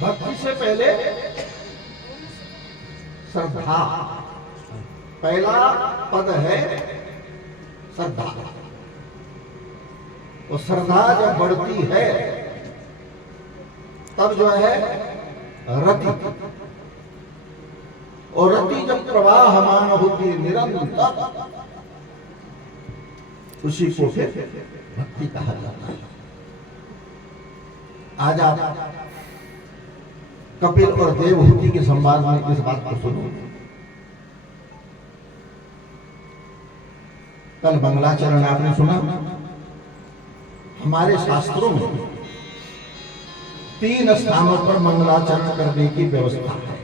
भक्ति से पहले श्रद्धा। पहला पद है श्रद्धा। और श्रद्धा जब बढ़ती है तब जो है रति। और रति जब प्रवाहमान होती है निरंतर, उसी को फिर भक्ति कहा जाता है। आज आप कपिल और देवहूति के संवाद में इस बात को सुनो। कल मंगलाचरण आपने सुना। हमारे शास्त्रों में 3 स्थानों पर मंगलाचरण करने की व्यवस्था है।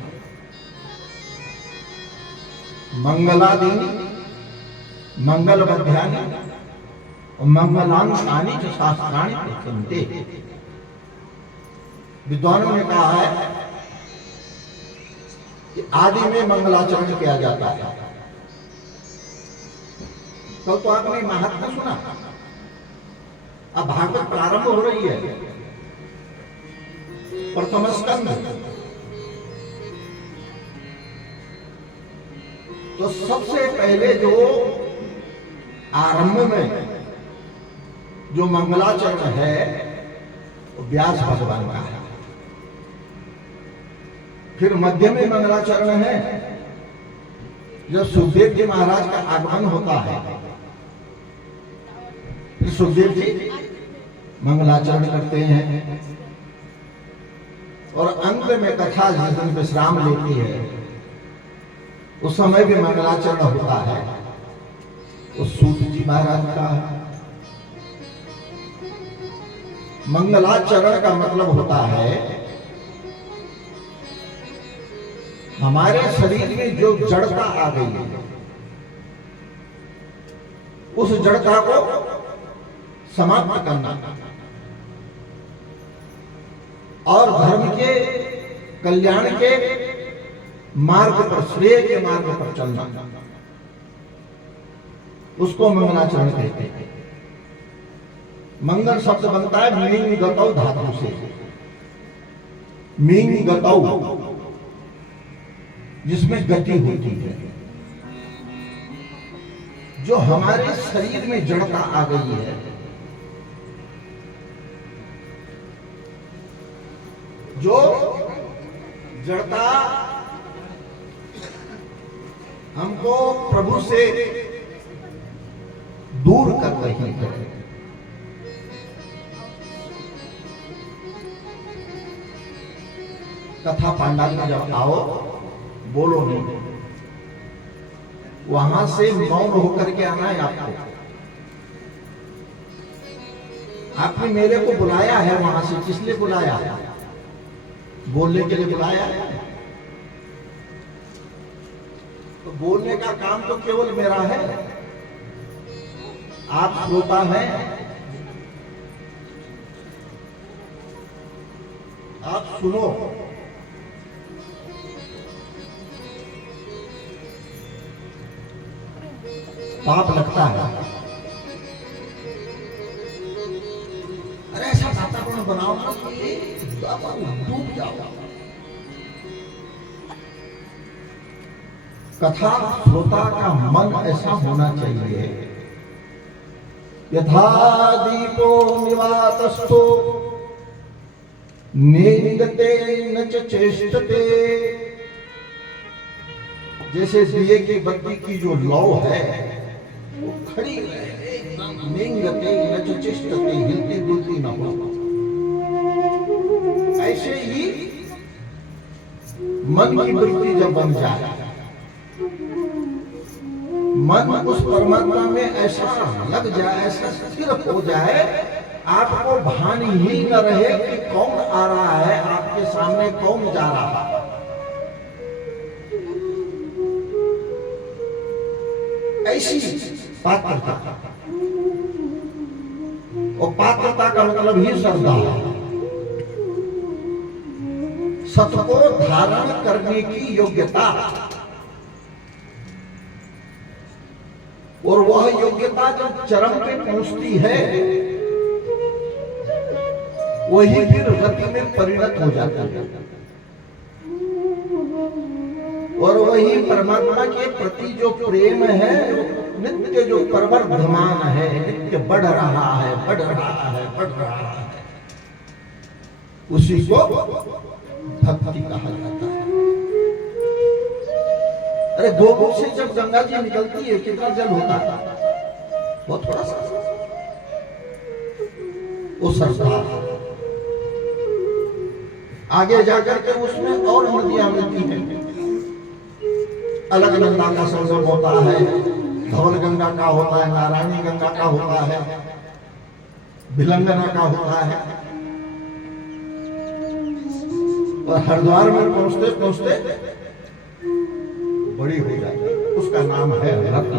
मंगलादीनि, मंगल मध्यानि और मंगलांशानि च शास्त्राणि प्रचलन्ते। विद्वानों ने कहा है कि आदि में मंगलाचरण किया जाता है। कल तो आपने महात्मा सुना। अब भागवत प्रारंभ हो रही है। प्रथम स्कंद। तो सबसे पहले जो आरंभ में जो मंगलाचरण है वो व्यास भगवान का है। फिर मध्य में मंगलाचरण है जब सुखदेव जी महाराज का आगमन होता है। फिर सुखदेव जी मंगलाचरण करते हैं। और अंत में कथा जिस दिन विश्राम लेती है उस समय भी मंगलाचरण होता है। उस सूत जी महाराज का है। मंगलाचरण का मतलब होता है हमारे शरीर में जो जड़ता आ गई है उस जड़ता को समाप्त करना और धर्म के कल्याण के मार्ग पर, श्रेय के मार्ग पर चलना, उसको मंगलाचरण कहते हैं। मंगल शब्द बनता है मींग गतौ धातु से। मींग गतौ जिसमें गति होती है। जो हमारे शरीर में जड़ता आ गई है, जो जड़ता हमको प्रभु से दूर कर रही है, कथा पांडाल में जब आओ बोलो नहीं, वहां से मौन होकर के आना है आपको। आपने मेरे को बुलाया है वहां से, किस लिए बुलाया है? बोलने के लिए बुलाया है। तो बोलने का काम तो केवल मेरा है, आप श्रोता हैं, आप सुनो। पाप लगता है। अरे ऐसा वातावरण बनाओ ना डूब जाओ। कथा श्रोता का मन ऐसा होना चाहिए, यथा दीपो निवातस्थो नेंगते न च चेष्टते। जैसे दिए की बत्ती की जो लौ है वो खड़ी रहे, नेंगते न च चेष्टते, हिलती डुलती न हो। ऐसे ही मन की वृत्ति जब बन जाए, मन उस परमात्मा में ऐसा लग जाए, ऐसा स्थिर हो जाए, आपको भान ही न रहे कि कौन आ रहा है आपके सामने, कौन जा रहा है। ऐसी पात्रता, और पात्रता का मतलब ही श्रद्धा है। सत्य को धारण करने की योग्यता, और वह योग्यता जब चरम पे पहुंचती है वही फिर रति में परिणत हो जाता है और वही परमात्मा के प्रति जो प्रेम है नित्य जो प्रवर्धमान है, नित्य बढ़ रहा है, बढ़ रहा है, बढ़ रहा है, उसी को भक्ति कहा जाता है। अरे गोमुख से जब गंगा जी निकलती है कितना जल होता है? बहुत थोड़ा सा। वो सरकार आगे जाकर के उसमें और नदियां मिलती हैं। अलग गंगा का संगम होता है, धवल गंगा का होता है, नारायणी गंगा का होता है, भिलंगना का होता है। और हरिद्वार में पहुंचते पहुंचते बड़ी हो जाती है, उसका नाम है रत्न।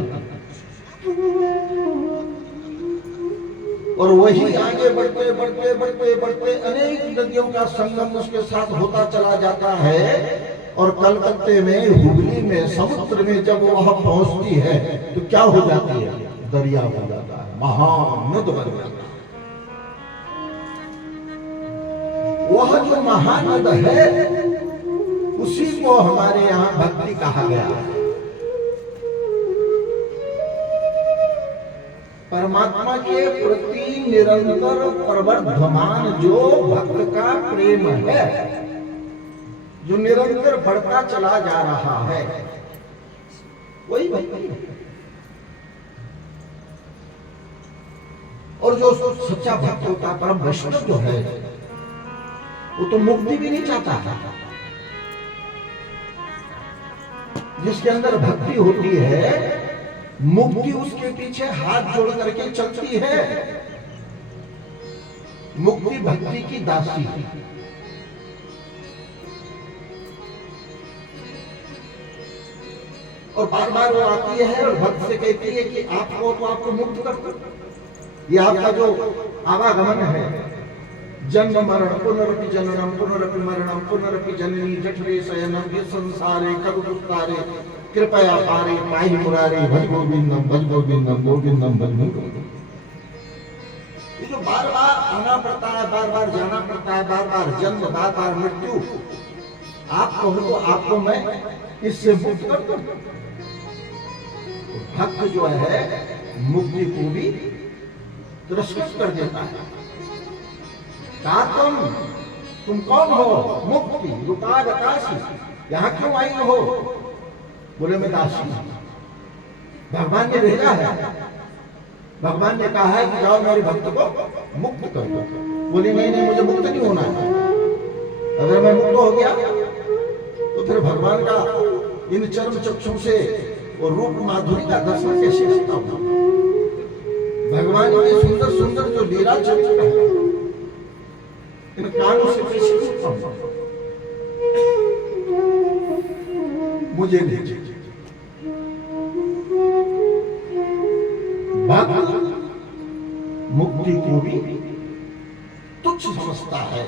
और वही आगे बढ़ते बढ़ते बढ़ते बढ़ते अनेक नदियों का संगम उसके साथ होता चला जाता है। और कलकत्ते में, हुगली में, समुद्र में जब वह पहुंचती है तो क्या हो जाती है? दरिया हो जाता है, महानद बन जाता है। वह जो महानद है उसी को हमारे यहां भक्ति कहा गया है। परमात्मा के प्रति निरंतर प्रवर्धमान जो भक्त का प्रेम है, जो निरंतर बढ़ता चला जा रहा है, वही भक्ति है। और जो सच्चा भक्त होता है, परम वैष्णव जो है, वो तो मुक्ति भी नहीं चाहता था। जिसके अंदर भक्ति होती है, मुक्ति उसके पीछे हाथ जोड़ करके चलती है। मुक्ति भक्ति की दासी है। और बार बार वो आती है और भक्त से कहती है कि आपको तो आपको मुक्त कर दो। ये आपका जो आवागमन है, जन्म मरण पुनरपि जननम पुनरपि मरणम पुनरपि जननी जठरे शयनम ये संसारे कब दुस्तारे कृपया पारे पाहि मुरारे भज गोविंदम भज गोविंदम गोविंदम भज गोविंदम। ये जो बार बार आना पड़ता है, बार बार जाना पड़ता है, बार बार जन्म, बार बार मृत्यु, आप कहो तो आपको मैं इससे मुक्त कर दूं। भक्त जो है मुक्ति को भी तिरस्कृत कर देता है। कहा तुम कौन हो? मुक्ति लुका बतासी, यहाँ क्यों आई हो? बोले मैं दासी। भगवान ने भेजा है, भगवान ने कहा है कि जाओ मेरे भक्त को मुक्त कर दो। बोली नहीं नहीं, मुझे मुक्त नहीं होना है। अगर मैं मुक्त हो गया तो फिर भगवान का इन चर्म चक्षु से और रूप माधुरी का दर्शन कैसे करता हूं? भगवान की सुंदर सुंदर जो लीला चरित्र है, इन कानों से कैसे सुनता हूं? मुझे नहीं चाहिए। भक्त मुक्ति को भी तुच्छ समझता है।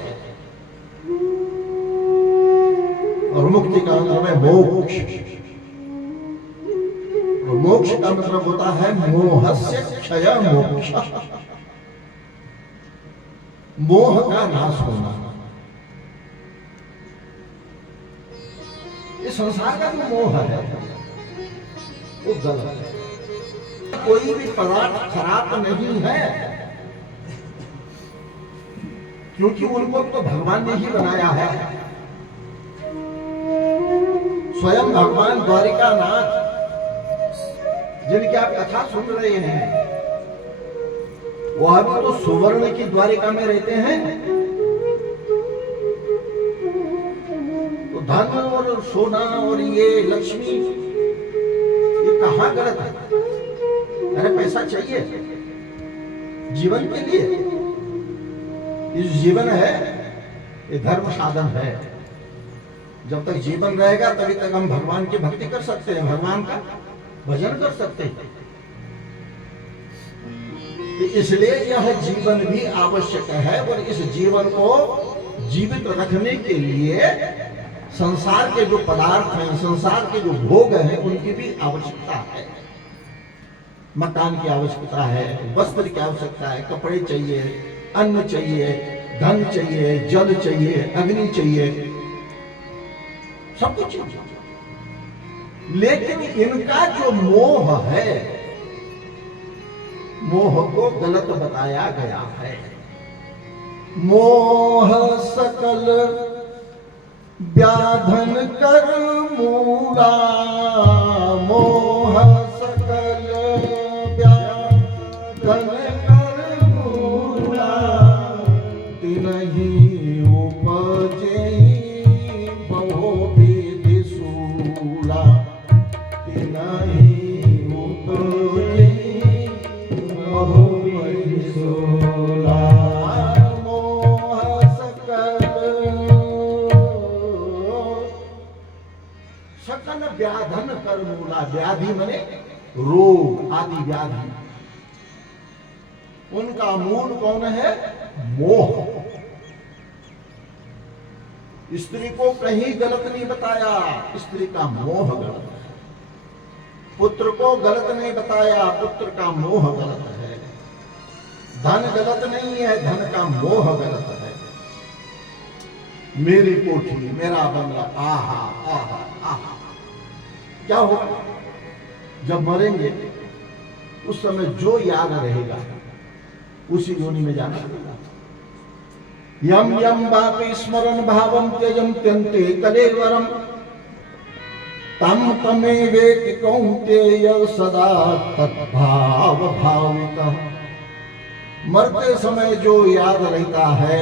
और मुक्ति का मतलब है मोक्ष। और मोक्ष का मतलब होता है मोहस्य क्षय मोक्ष, मोह का नाश होना। इस संसार का जो मोह है वो गलत है। कोई भी पदार्थ खराब नहीं है, क्योंकि उनको तो भगवान ने ही बनाया है। स्वयं भगवान द्वारिकानाथ, जिनकी आप कथा सुन रहे हैं, वह भी तो सुवर्ण की द्वारिका में रहते हैं। तो धन और सोना और ये लक्ष्मी, ये कहां गलत है? अरे पैसा चाहिए जीवन के लिए, ये जीवन है ये धर्म साधन है। जब तक जीवन रहेगा तभी तक हम भगवान की भक्ति कर सकते हैं, भगवान का भजन कर सकते हैं। इसलिए यह जीवन भी आवश्यक है। और इस जीवन को जीवित रखने के लिए संसार के जो पदार्थ हैं, संसार के जो भोग हैं, उनकी भी आवश्यकता है। मकान की आवश्यकता है, वस्त्र की आवश्यकता है, कपड़े चाहिए, अन्न चाहिए, धन चाहिए, जल चाहिए, अग्नि चाहिए, सब कुछ चाहिए। लेकिन इनका जो मोह है, मोह को गलत बताया गया है। मोह सकल व्याधन कर मूला, मोह सकल व्याधन कर मूला, तिनहि उपजे बहु विधि सूला, तिनहि उपजे बहु विधि सूला। सकल व्याधन कर मूला, व्याधि मने रोग आदि व्याधि, उनका मूल कौन है? मोह। स्त्री को कहीं गलत नहीं बताया, स्त्री का मोह गलत है। पुत्र को गलत नहीं बताया, पुत्र का मोह गलत है। धन गलत नहीं है, धन का मोह गलत है। मेरी कोठी, मेरा बंगला, आहा आहा आहा। क्या होगा जब मरेंगे? उस समय जो याद रहेगा उसी योनि में जाना पड़ेगा। यम यम वापि स्मरण भावम त्यजम त्यन्ते कलेवरम, तम तमेवेति कौन्तेय सदा तद्भाव भावितः। मरते समय जो याद रहता है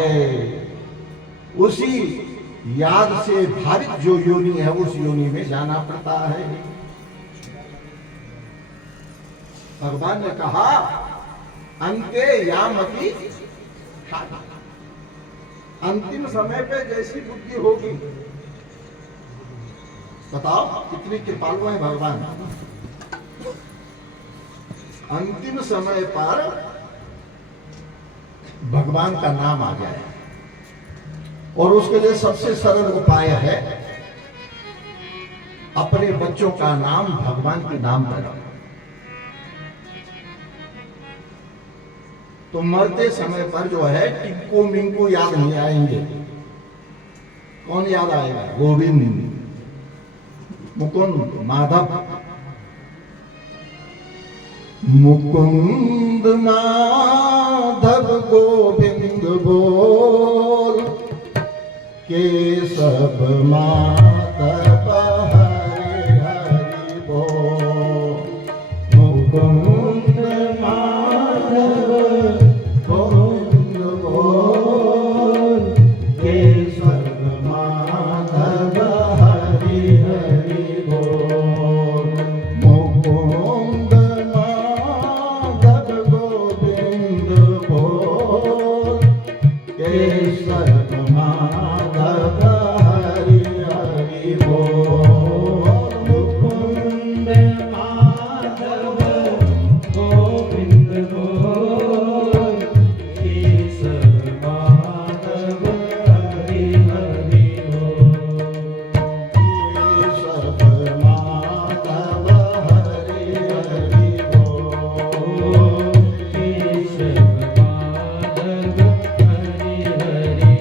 उसी याद से भावित जो योनि है उस योनि में जाना पड़ता है। भगवान ने कहा अंते यामति, अंतिम समय पे जैसी बुद्धि होगी। बताओ कितनी कृपालु है भगवान। अंतिम समय पर भगवान का नाम आ जाए, और उसके लिए सबसे सरल उपाय है अपने बच्चों का नाम भगवान के नाम पर रखो। तो मरते समय पर जो है टिक्को मिंको याद नहीं आएंगे। कौन याद आएगा? गोविंद, मुकुंद, माधव। मुकुंद माधव गोविंद बोल, केशव माधव हरि हरि बोल। मुकुंद माधव गोविंद बोल, केशव माधव हरि हरि बोल। मुकुंद माधव गोविंद बोल, केशव माधव हरि हरि बोल। मुकुंद माधव गोविंद बोल, केशव माधव हरि हरि बोल। केशव माधव हरि हरि बोल, केशव माधव हरि हरि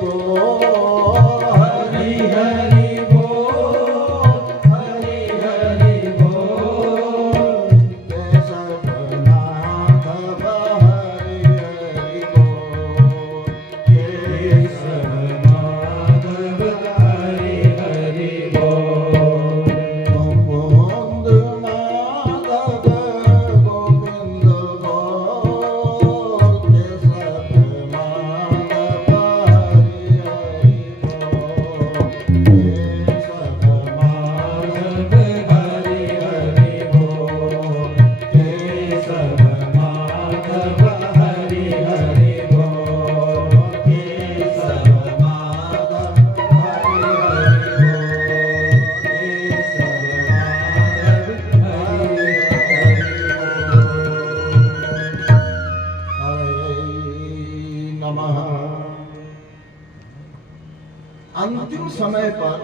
बोल, हरि हरि बोल, हरि हरि बोल, केशव माधव हरि हरि बोल, केशव माधव हरि हरि बोल, गोविंद माधव गोविंद बोल, केशव माधव हरि हरि बोल, केशव माधव हरि हरि बोल, केशव माधव हरि हरि बोल, केशव माधव हरि हरि बोल। अंतिम समय पर